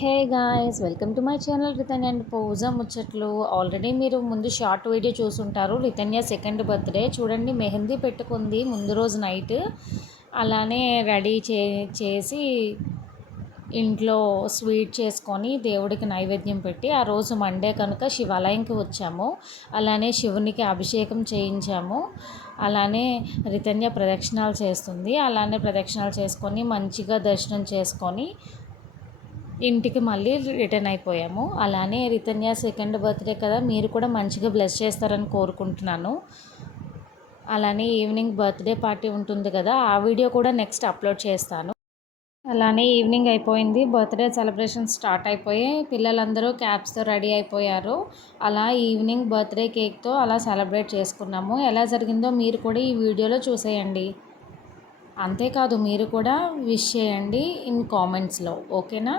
Hey guys, welcome to my channel Ritanya and Pooja ముచ్చట్లు. Already మీరు ముందు షార్ట్ వీడియో చూసుంటారు. రితన్య సెకండ్ బర్త్డే చూడండి, మెహందీ పెట్టుకుంది ముందు రోజు నైట్. అలానే రెడీ చేసి ఇంట్లో స్వీట్ చేసుకొని దేవుడికి నైవేద్యం పెట్టి, ఆ రోజు మండే కనుక శివాలయంకి వచ్చాము. అలానే శివునికి అభిషేకం చేయించాము. అలానే రితన్య ప్రదక్షిణాలు చేస్తుంది. అలానే ప్రదక్షిణాలు చేసుకొని మంచిగా దర్శనం చేసుకొని ఇంటికి మళ్ళీ రిటర్న్ అయిపోయాము. అలానే రితన్య సెకండ్ బర్త్డే కదా, మీరు కూడా మంచిగా బ్లెస్ చేస్తారని కోరుకుంటున్నాను. అలానే ఈవినింగ్ బర్త్డే పార్టీ ఉంటుంది కదా, ఆ వీడియో కూడా నెక్స్ట్ అప్లోడ్ చేస్తాను. అలానే ఈవినింగ్ అయిపోయింది, బర్త్డే సెలబ్రేషన్ స్టార్ట్ అయిపోయి పిల్లలందరూ క్యాప్స్తో రెడీ అయిపోయారు. అలా ఈవినింగ్ బర్త్డే కేక్తో అలా సెలబ్రేట్ చేసుకున్నాము. ఎలా జరిగిందో మీరు కూడా ఈ వీడియోలో చూసేయండి. అంతేకాదు, మీరు కూడా విష్ చేయండి ఇన్ కామెంట్స్లో, ఓకేనా?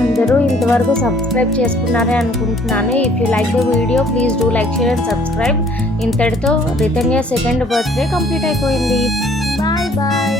అందరూ ఇంతవరకు సబ్స్క్రైబ్ చేసుకున్నారే అనుకుంటున్నాను. If you like the video please do like, share and subscribe. ఇంతటితో రితన్య సెకండ్ బర్త్డే కంప్లీట్ అయిపోయింది. Bye bye.